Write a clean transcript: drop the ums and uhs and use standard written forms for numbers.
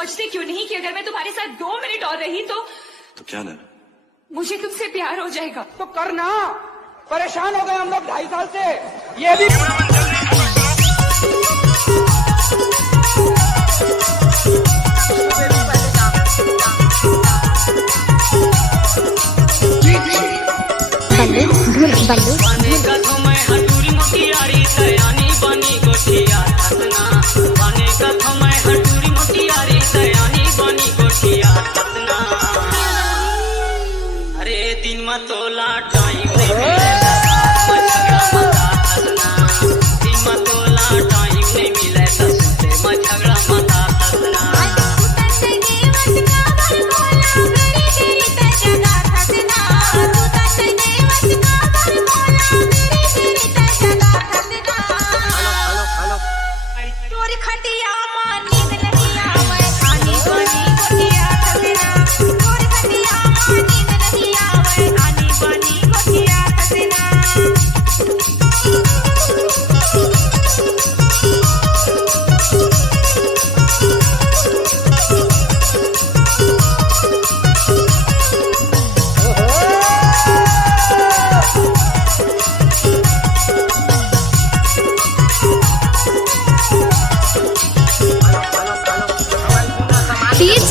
समझते क्यों नहीं कि अगर मैं तुम्हारे साथ 2 मिनट और रही तो क्या ना, मुझे तुमसे प्यार हो जाएगा। तो करना, परेशान हो गए हम लोग 2.5 साल से। ये भी अरे दिन में तोला टाइम नहीं मिलेगा, झगड़ा मत हंसना। दिन में तोला टाइम नहीं मिलेगा, सुते में झगड़ा मत हंसना। DJ